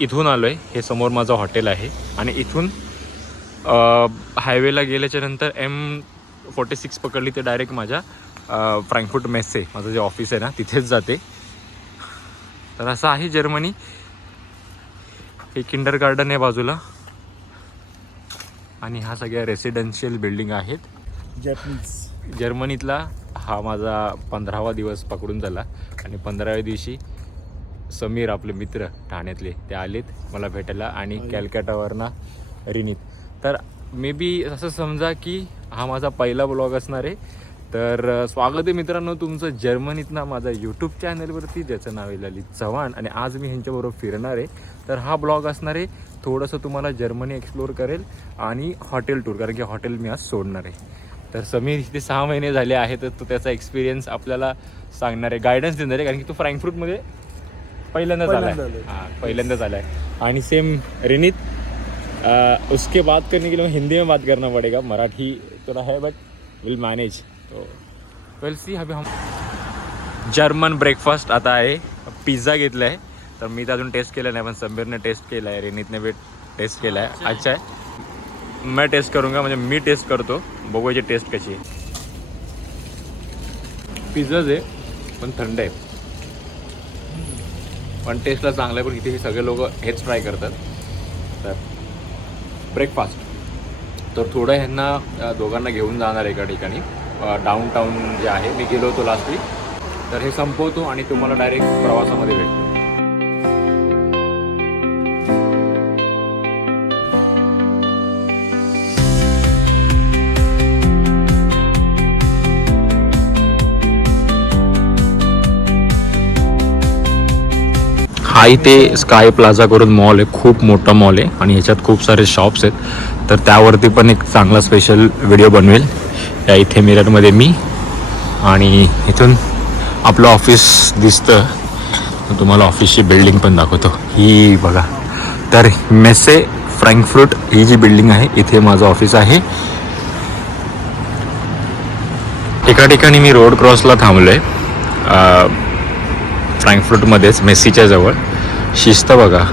इथून आलो आहे. हे समोर माझं हॉटेल आहे आणि इथून हायवेला गेल्याच्या नंतर M46 पकडली ते डायरेक्ट माझ्या फ्रँकफुर्ट मेसचे माझं जे ऑफिस आहे ना तिथेच जाते. तर असं आहे जर्मनी. हे किंडर गार्डन आहे बाजूला आणि ह्या सगळ्या रेसिडेन्शियल बिल्डिंग आहेत. जर्मनीतला हा माझा 15वा दिवस पकडून झाला आणि 15व्या दिवशी समीर आपले मित्र ठाण्यातले ते आलेत मला भेटायला आणि कॅलकटावरनं रिनीत. तर मे बी असं समजा की हा माझा पहिला ब्लॉग असणार आहे. तर स्वागत आहे मित्रांनो तुमचं जर्मनीतनं माझा यूट्यूब चॅनलवरती ज्याचं नाव आहे ललित चव्हाण. आणि आज मी ह्यांच्याबरोबर फिरणार आहे. तर हा ब्लॉग असणार आहे थोडंसं तुम्हाला जर्मनी एक्सप्लोअर करेल आणि हॉटेल टूर, कारण की हॉटेल मी आज सोडणार आहे. तर समीर इथे 6 महिने झाले आहे तर तो त्याचा एक्सपिरियन्स आपल्याला सांगणार आहे, गायडन्स देणार आहे, कारण की तो फ्रँकफुर्टमध्ये पहिल्यांदाच आला आहे. हाँ पहिल्यांदाच आला है. आणि सेम रिनीत उसके बात करने के लिए हिंदी में बात करना पड़ेगा, मराठी थोड़ा है बट विल मैनेज. तो वेल सी. अभी हम जर्मन ब्रेकफास्ट आता आहे. पिझ्झा घेतला आहे. तर मी तर अजून टेस्ट केला नाही पण समीरने टेस्ट केला आहे, रिनीतने भी टेस्ट केला आहे. अच्छा आहे. मैं टेस्ट करूँगा, म्हणजे मी टेस्ट करतो, बघू याची टेस्ट कशी आहे. पिझ्झाच आहे पण थंड आहे, पण टेस्टला चांगलं आहे. पण इथे हे सगळे लोक हेच ट्राय करतात. तर ब्रेकफास्ट तर थोडं ह्यांना दोघांना घेऊन जाणार एका ठिकाणी डाऊनटाऊन जे आहे, मी गेलो होतो लास्ट वीक. तर हे संपवतो आणि तुम्हाला डायरेक्ट प्रवासामध्ये भेटतो. हा इथे स्काय प्लाझा करून मॉल आहे, खूप मोठा मॉल आहे आणि ह्याच्यात खूप सारे शॉप्स आहेत. तर त्यावरती पण एक चांगला स्पेशल व्हिडिओ बनवेल. या इथे मिररमध्ये मी आणि इथून आपलं ऑफिस दिसतं. तुम्हाला ऑफिसची बिल्डिंग पण दाखवतो. ही बघा. तर मेसे फ्रँकफुर्ट ही जी बिल्डिंग आहे इथे माझं ऑफिस आहे. एका ठिकाणी मी रोड क्रॉसला थांबलो आहे फ्रँकफुर्टमध्येच मेसीच्या जवळ. शिस्त बघा,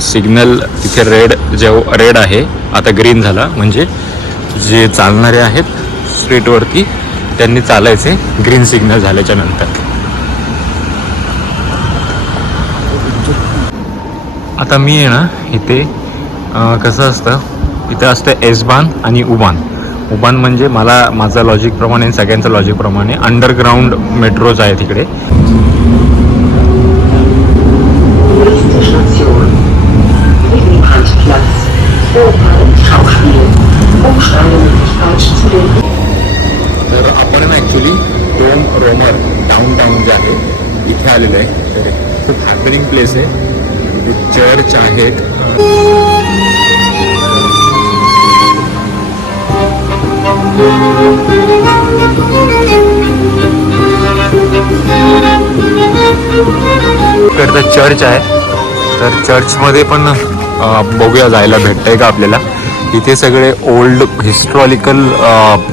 सिग्नल तिथे रेड आहे, आता ग्रीन झाला. म्हणजे जे चालणारे आहेत स्ट्रीटवरती त्यांनी चालायचे ग्रीन सिग्नल झाल्याच्या नंतर. आता मी आहे ना इथे कसं असतं, इथे असतं एस-बान आणि U-बान. U-बान म्हणजे माझा लॉजिकप्रमाणे सगळ्यांचं लॉजिकप्रमाणे अंडरग्राऊंड मेट्रोज आहे तिकडे. तर आपण ना ॲक्च्युली डोम रोमर डाऊनटाऊन जे आहे इथे आलेलं आहे. तर खूप हॅपनिंग प्लेस आहे. चर्च आहेत. इकडचं चर्च आहे. तर चर्चमध्ये पण बघूया जायला भेटतंय का आपल्याला. इथे सगळे ओल्ड हिस्टॉरिकल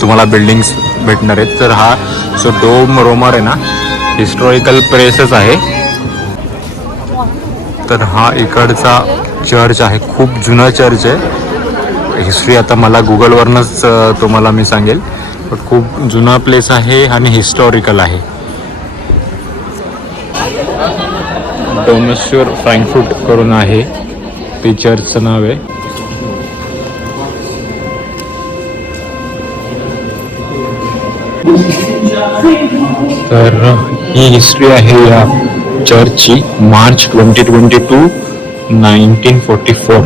तुम्हाला बिल्डिंग्स भेटणार आहेत. तर हा जो डोम रोमर आहे ना हिस्टॉरिकल प्लेसच आहे. तर हा इकडचा चर्च आहे, खूप जुना चर्च आहे. हिस्ट्री आता मला गुगलवरनंच तुम्हाला मी सांगेल, पण खूप जुना प्लेस आहे आणि हिस्टॉरिकल आहे. डोमेश्वर फ्रँकफुर्ट करून आहे ते चर्चचं नाव आहे. तर ही हिस्ट्री आहे या चर्चची. मार्च 2022 1944.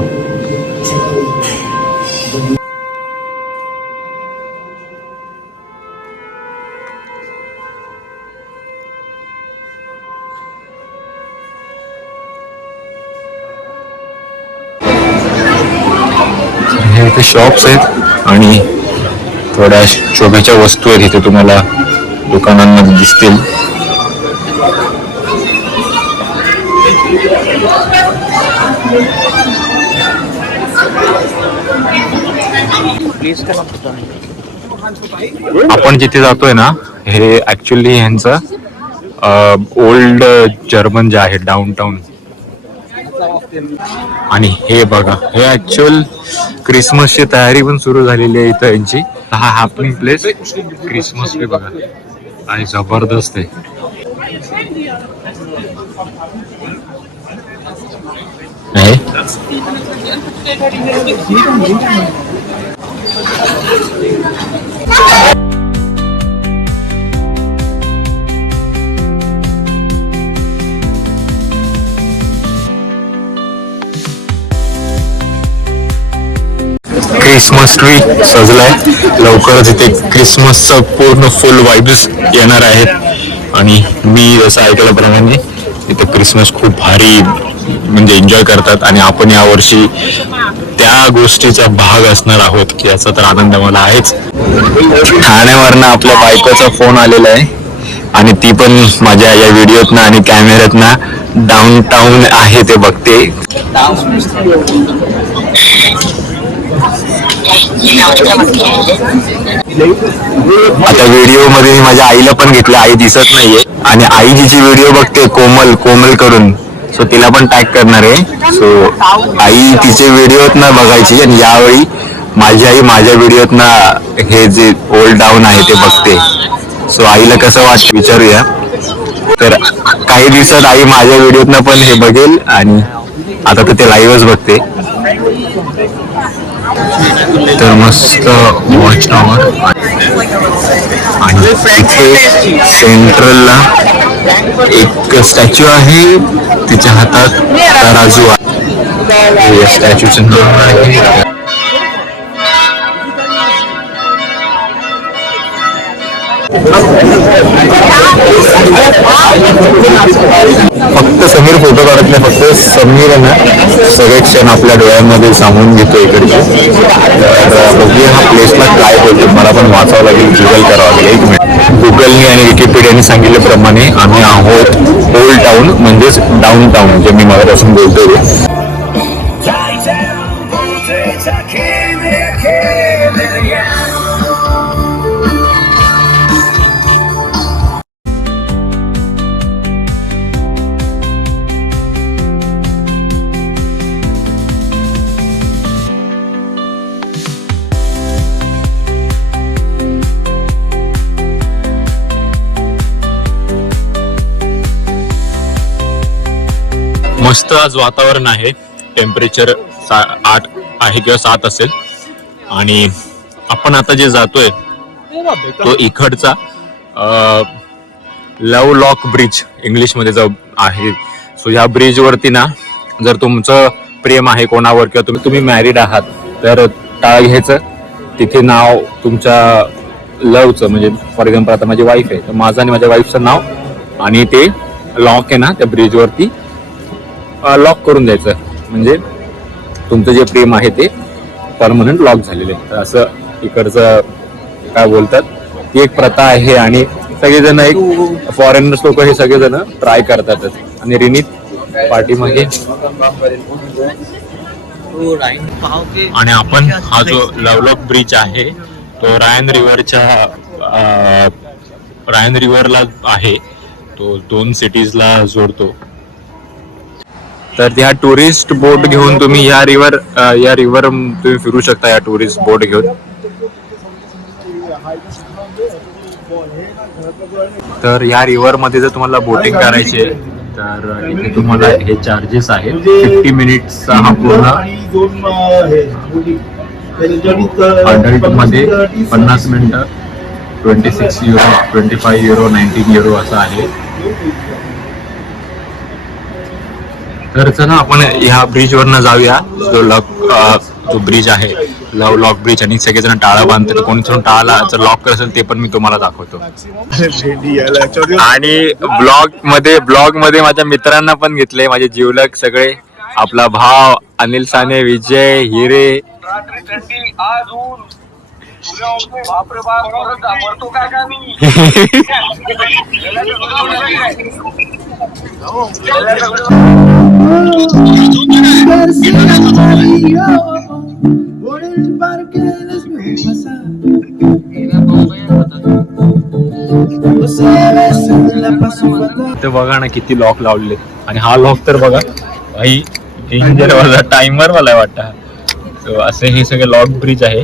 हे इथे शॉप्स आहेत आणि थोड्या शोभेच्या वस्तू आहेत इथे तुम्हाला दुकानांमध्ये दिसतील. आपण जिथे जातोय ना हे ऍक्च्युली ह्यांचं ओल्ड जर्मन जे आहे डाऊनटाऊन आणि हे बघा, हे ऍक्च्युअल क्रिसमसची तयारी पण सुरू झालेली आहे इथं यांची. हा हॅपनिंग प्लेस क्रिसमस ट्री बघा आणि जबरदस्त आहे. क्रिसमस ट्री सजलाय. लवकरच इथे क्रिसमसचं पूर्ण फुल वाईब्स येणार आहेत. आणि मी जसं ऐकल्याप्रमाणे इथे क्रिसमस खूप भारी म्हणजे एन्जॉय करतात. आणि आपण यावर्षी त्या गोष्टीचा भाग असणार आहोत की याचा तर आनंद मला आहेच. ठाण्यावरनं आपल्या बायकोचा फोन आलेला आहे आणि ती पण माझ्या या व्हिडिओतनं आणि कॅमेऱ्यातनं डाऊन टाऊन आहे ते बघते. आता व्हिडिओ मध्ये माझ्या आईला पण घेतलं, आई दिसत नाहीये आणि आई जिची व्हिडिओ बघते कोमल करून, सो तिला पण टॅग करणार आहे. सो आई तिचे व्हिडिओत ना बघायची आणि यावेळी माझी आई माझ्या व्हिडिओत ना हे जे ओल्ड डाऊन आहे ते बघते. सो आईला कसं वाटतं विचारूया. तर काही दिवसात आई माझ्या व्हिडिओत ना पण हे बघेल आणि आता तर ते लाईव्हच बघते. तर मस्त वॉच टॉवर आणि इथे सेंट्रलला एक स्टॅच्यू आहे, तिच्या हातात तराजू आहे. या स्टॅच्यूचं नाव आहे फक्त समीर फोटो काढत नाही, फक्त समीर ना सगळे क्षण आपल्या डोळ्यांमध्ये सामावून घेतो इकडचे. तर बघूया हा प्लेसला काय बोलतो, मला पण वाचावं लागेल, गुगल करावं लागेल. एक मिनिट. गुगलने आणि विकिपीडियाने सांगितल्याप्रमाणे आम्ही आहोत ओल्ड टाऊन म्हणजेच डाऊन टाऊन, जे मी मगापासून बोलतोय. मस्त आज वातावरण आहे. टेम्परेचर 8 आहे किंवा 7 असेल. आणि आपण आता जे जातोय तो इकडचा लव लॉक ब्रिज इंग्लिशमध्ये जो आहे. सो ह्या ब्रिज वरती ना जर तुमचं प्रेम आहे कोणावर किंवा तुम्ही मॅरिड आहात तर टाळ घ्यायचं. तिथे नाव तुमच्या लवचं, म्हणजे फॉर एक्झाम्पल आता माझी वाईफ आहे तर माझं आणि माझ्या वाईफचं नाव आणि ते लॉक आहे ना त्या ब्रिज वरती लॉक करून द्यायचं. म्हणजे तुमचं जे प्रेम आहे ते परमनंट लॉक झालेले. तर असं इकडचं काय बोलतात ती एक प्रथा आहे आणि सगळेजण एक फॉरेनर्स लोक हे सगळेजण ट्राय करतातच. आणि रिनीत पाठीमागे आणि आपण हा जो लवलॉक ब्रिज आहे तो रायन रिव्हरला आहे. तो 2 सिटीजला जोडतो. तर ह्या टुरिस्ट बोट घेऊन तुम्ही या रिव्हर तुम्ही फिरू शकता या टुरिस्ट बोट घेऊन. तर या रिव्हर मध्ये जर तुम्हाला बोटिंग करायची आहे तर इथे तुम्हाला हे चार्जेस आहेत. 50 मिनिट्सचा हा पूर्ण. अडल्ट मध्ये 50 मिनिटं 26 युरो, 25 युरो, 19 युरो असं आहे. तर चला आपण ह्या ब्रिज वरनं जाऊया. जो ब्रिज आहे लव लॉक ब्रिज आणि सगळेजण टाळा बांधतात. कोणी टाळाला जर लॉक असेल ते पण मी तुम्हाला दाखवतो. आणि ब्लॉग मध्ये माझ्या मित्रांना पण घेतले, माझे जीवलग सगळे. आपला भाव अनिल साने, विजय हिरे. ते बघा ना किती लॉक लावले. आणि हा लॉक तर बघा भाई डेंजर वाला टाइमर मला वाटतं. So, असे हे सगळे लॉक ब्रिज आहे.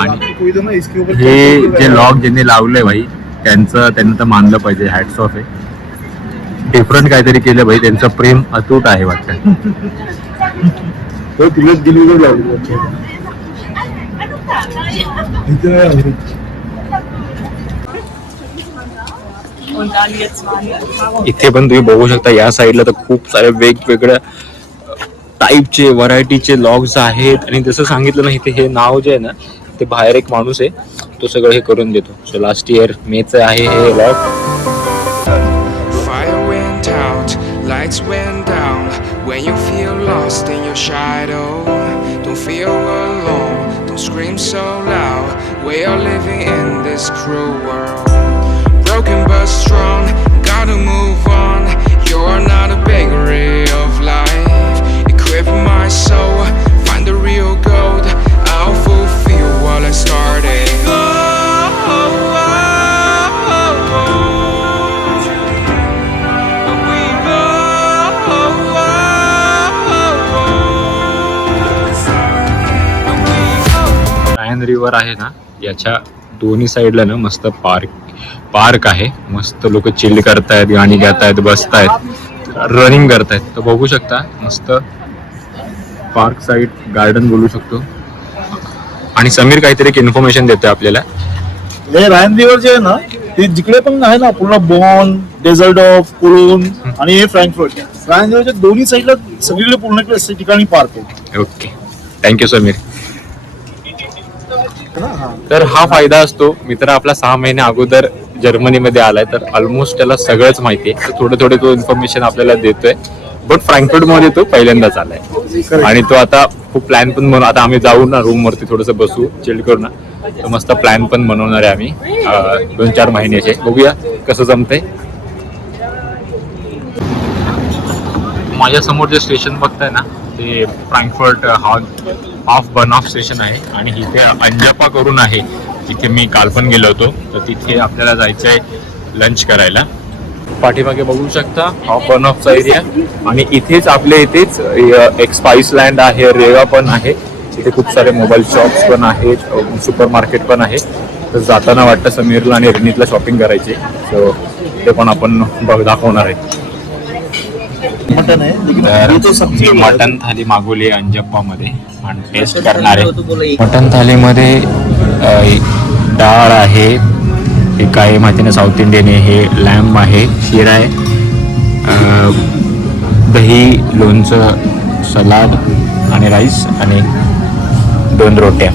आणि हे जे लॉक ज्यांनी लावलंय भाई त्यांना तर मानलं पाहिजे. हॅट्स ऑफ आहे. डिफरंट काहीतरी केलं भाई. त्यांचं प्रेम अतूट आहे वाटतं. इथे पण तुम्ही बघू शकता या साईडला तर खूप सारे वेगवेगळ्या टाईपचे व्हरायटीचे लॉग्स आहेत. आणि जसं सांगितलं ना इथे हे नाव जे आहे ना ते बाहेर एक माणूस आहे तो सगळं हे करून देतो. सो लास्ट इयर मेचं आहे हे log. Lights went down when you feel lost in your shadow. Don't feel alone, don't scream so loud. We are living in this cruel world. Broken but strong, gotta move on. You're not a bakery of life. Equip my soul, find the real gold. I'll fulfill what I started. River आहे ना याच्या दोन्ही साईडला ना मस्त park आहे. मस्त लोक चिल करतायत, गाणी गातायत, बसतायत, रनिंग करतायत. तर बघू शकता मस्त पार्क साईड गार्डन बोलू शकतो. आणि समीर काहीतरी एक इन्फॉर्मेशन देतोय आपल्याला. हे रायन रिव्हर जे आहे ना ते जिकडे पण आहे ना पूर्ण बॉन, डेझर्ट ऑफ कोलोन आणि हे फ्रँकफर्ट. रायन रिव्हरच्या दोन्ही साईडला सगळीकडे पूर्ण ठिकाणी पार्क आहे. Okay, thank you Sameer. तर हा फायदा असतो. मित्र आपला 6 महिने अगोदर जर्मनीमध्ये आलाय तर ऑलमोस्ट त्याला सगळंच माहिती आहे. थोडे थोडे तो इन्फॉर्मेशन आपल्याला देतोय. बट फ्रँकफर्ट मध्ये तो पहिल्यांदाच आलाय आणि तो आता खूप प्लॅन पण म्हणून आता आम्ही जाऊ ना रूम वरती थोडंसं बसू, चिल करू ना. तर मस्त प्लॅन पण बनवणार आहे आम्ही 2-4 महिन्याचे. बघूया कसं जमतंय. माझ्या समोर जे स्टेशन बघताय ना ते फ्रँकफर्ट हाफ बर्नऑफ स्टेशन आहे. आणि इथे अंजप्पा करून आहे जिथे मी काल पण गेलो होतो. तर तिथे आपल्याला जायचं आहे लंच करायला. पाठीमागे बघू शकता हाफ बर्नऑफचा एरिया. आणि इथेच आपल्या इथेच एक स्पाइस लँड आहे, रेवा पण आहे. इथे खूप सारे मोबाईल शॉप्स पण आहेत, सुपर मार्केट पण आहे. तर जाताना वाटतं समीरला आणि रिनीतला शॉपिंग करायची. सो ते पण आपण दाखवणार आहे. मटन थाली मागवली अंजप्पा मध्ये आणि टेस्ट करणार आहे. मटन थालीमध्ये डाळ आहे, हे काय माहिती नाही, साऊथ इंडियन आहे. हे लॅम्ब आहे, शिरा आहे, दही, लोणचं, सलाड आणि राईस आणि 2 रोट्या.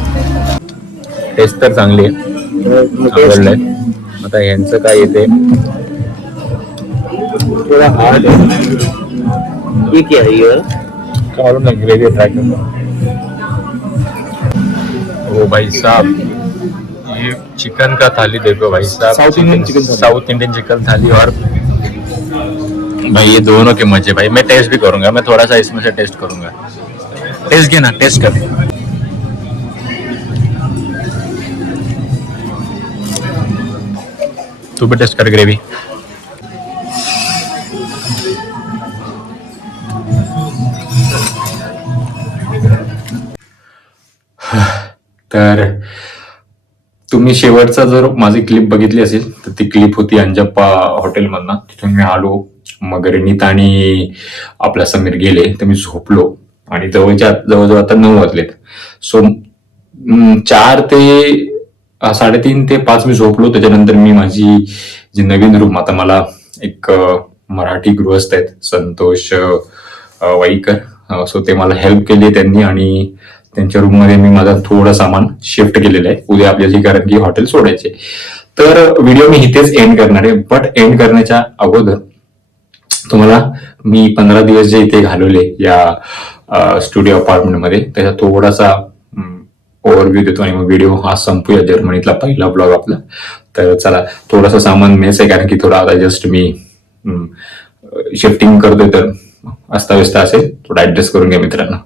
टेस्ट तर चांगली आहे, आवडलंय. आता यांचं काय येते ग्रेवी ट्राय करो. ओ भाई साहब ये चिकन का थाली देखो भाई साहब. साउथ इंडियन चिकन थाली. और भाई ये दोनों के मजे भाई. मैं टेस्ट भी करूंगा, मैं थोड़ा सा इसमें से टेस्ट करूंगा. टेस्ट घे ना, टेस्ट कर. तू भी टेस्ट कर ग्रेवी. तर तुम्ही शेवटचा जर माझी क्लिप बघितली असेल तर ती क्लिप होती अंजप्पा हॉटेलमधनं. तिथून मी आलो, मग रिनीत आणि आपला समीर गेले, तर मी झोपलो आणि जवळजवळ आता 9 वाजलेत. सो 4 ते 3:30 ते 5 मी झोपलो. त्याच्यानंतर मी माझी जी नवीन रूम, आता मला एक मराठी गृहस्थ आहेत संतोष वाईकर, सो ते मला हेल्प केली त्यांनी आणि त्यांच्या रूममध्ये मी माझा थोडं सामान शिफ्ट केलेलं आहे उद्या आपल्याला, कारण की हॉटेल सोडायचे. तर व्हिडिओ मी इथेच एंड करणार आहे. बट एंड करण्याच्या अगोदर तुम्हाला मी 15 दिवस जे इथे घालवले या स्टुडिओ अपार्टमेंटमध्ये त्याचा थोडासा ओव्हरव्ह्यू देतो आणि मग व्हिडिओ हा संपूया. जर्मनीतला पहिला ब्लॉग आपला. तर चला, थोडासा सामान मेस आहे कारण की थोडा आता जस्ट मी शिफ्टिंग करतोय तर अस्ताव्यस्त असेल, थोडा ऍडजस्ट करून घ्या मित्रांनो.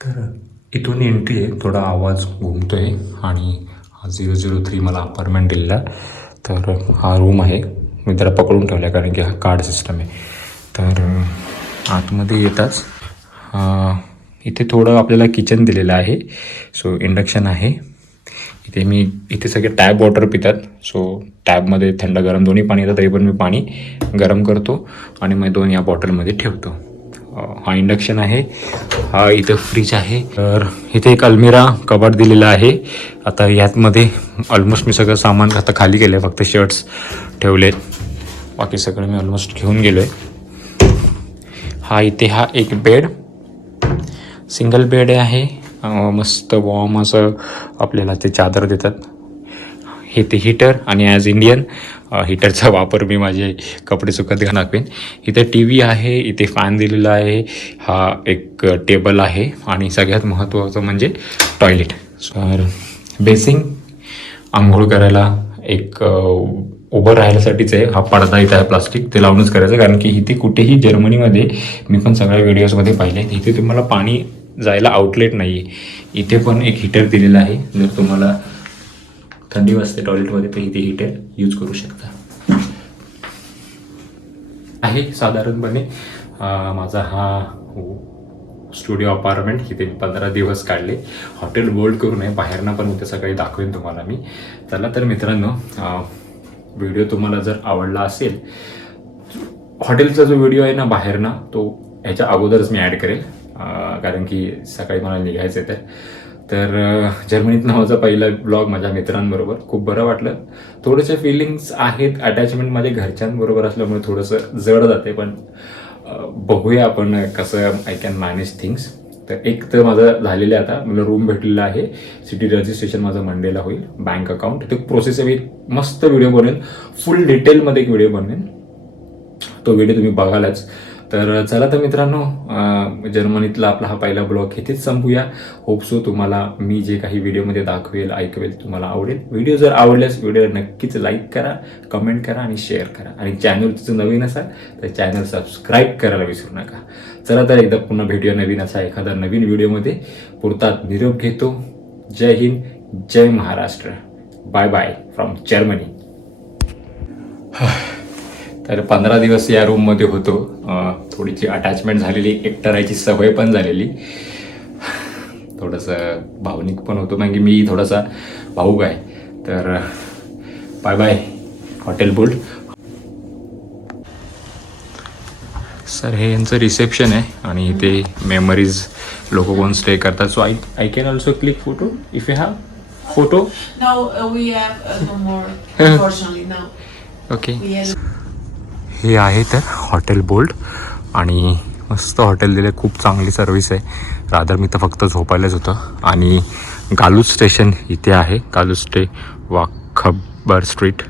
तर इथून एंट्री आहे, थोडा आवाज घुमतोय आणि हा 003 मला अपार्टमेंट दिलेला. तर हा रूम आहे, मी त्याला पकडून ठेवला कारण की हा कार्ड सिस्टम आहे. तर आतमध्ये येताच इथे थोडं आपल्याला किचन दिलेलं आहे. सो इंडक्शन आहे इथे. इथे सगळे टॅब वॉटर पितात. सो टॅबमध्ये थंड गरम दोन्ही पाणी येतं, तरी पण मी पाणी गरम करतो आणि मग दोन या बॉटलमध्ये ठेवतो. हा इंडक्शन आहे. हा इथं फ्रीज आहे. तर इथे एक अलमिरा कपाट दिलेला आहे. आता यातमध्ये ऑलमोस्ट मी सगळं सामान आता खाली केलं आहे, फक्त शर्ट्स ठेवलेत, बाकी सगळं मी ऑलमोस्ट घेऊन गेलो आहे. हा एक बेड, सिंगल बेड आहे. मस्त वॉर्म असं आपल्याला ते चादर देतात. हे ते हीटर आणि ॲज इंडियन हीटरचा वापर मी माझे कपडे सुकत टाकवेन. इथे टी व्ही आहे, इथे फॅन दिलेला आहे. हा एक टेबल आहे आणि सगळ्यात महत्त्वाचं म्हणजे टॉयलेट. तर बेसिंग आंघोळ करायला एक उभं राहायसाठीच आहे. हा पडदा इथं आहे प्लास्टिक, ते लावूनच करायचं, कारण की इथे कुठेही जर्मनीमध्ये मी पण सगळ्या व्हिडिओजमध्ये पाहिले इथे तुम्हाला पाणी जायला आउटलेट नाही आहे. इथे पण एक हीटर दिलेलं आहे. जर तुम्हाला थंडी वाजते टॉयलेटमध्ये तर इथे हीटर यूज करू शकता. आहे साधारणपणे माझा हा स्टुडिओ अपार्टमेंट. इथे मी 15 दिवस काढले. हॉटेल बोल्ड करून आहे, बाहेरनं पण उद्या सकाळी दाखवेन तुम्हाला मी. चला तर मित्रांनो, व्हिडिओ तुम्हाला जर आवडला असेल, हॉटेलचा जो व्हिडिओ आहे ना बाहेरना, तो ह्याच्या अगोदरच मी ॲड करेल, कारण की सकाळी मला निघायचं आहे. तर जर्मनीत माझा पहिला ब्लॉग माझ्या मित्रांबरोबर खूप बरं वाटलं. थोडेसे फिलिंग्स आहेत, अटॅचमेंट माझ्या घरच्यांबरोबर असल्यामुळे थोडंसं जड जाते, पण बघूया आपण कसं आय कॅन मॅनेज थिंग्स. तर एक तर माझं झालेलं आहे, आता मला रूम भेटलेला आहे. सिटी रजिस्ट्रेशन माझं मंडेला होईल. बँक अकाउंट ते प्रोसेस आहे. मस्त व्हिडिओ बनवेन, फुल डिटेलमध्ये एक व्हिडिओ बनवेन, तो व्हिडिओ तुम्ही बघालच. तर चला तर मित्रांनो, जर्मनीतला आपला हा पहिला ब्लॉग इथेच संपूया. होपसो तुम्हाला मी जे काही व्हिडिओमध्ये दाखवेल, ऐकवेल, तुम्हाला आवडेल. व्हिडिओ जर आवडल्यास व्हिडिओ नक्कीच लाईक करा, कमेंट करा आणि शेअर करा. आणि चॅनल जर नवीन असाल तर चॅनल सबस्क्राईब करायला विसरू नका. चला तर एकदा पुन्हा भेटूया नवीन असा एखादा नवीन व्हिडिओमध्ये. पुरतात निरोप घेतो. जय हिंद, जय Maharashtra. Bye bye from Germany. तर 15 दिवस या रूममध्ये होतो. थोडीशी अटॅचमेंट झालेली, एकटं राहायची सवय पण झालेली, थोडंसं भावनिक पण होतो, कारण की मी थोडासा भावूक आहे. तर bye bye hotel bold. Sir हे यांचं रिसेप्शन आहे आणि इथे मेमरीज लोक कोण स्टे करतात. So I can also click photo if you have photo. No, we have no more. Unfortunately, no. Okay. We had हे आहे तर हॉटेल बोल्ड आणि मस्त हॉटेल दिलं, खूप चांगली सर्विस आहे. रादर मी तर फक्त झोपायलाच होतं. आणि गालूज स्टेशन इथे आहे, गालूज स्टे वाखबर स्ट्रीट.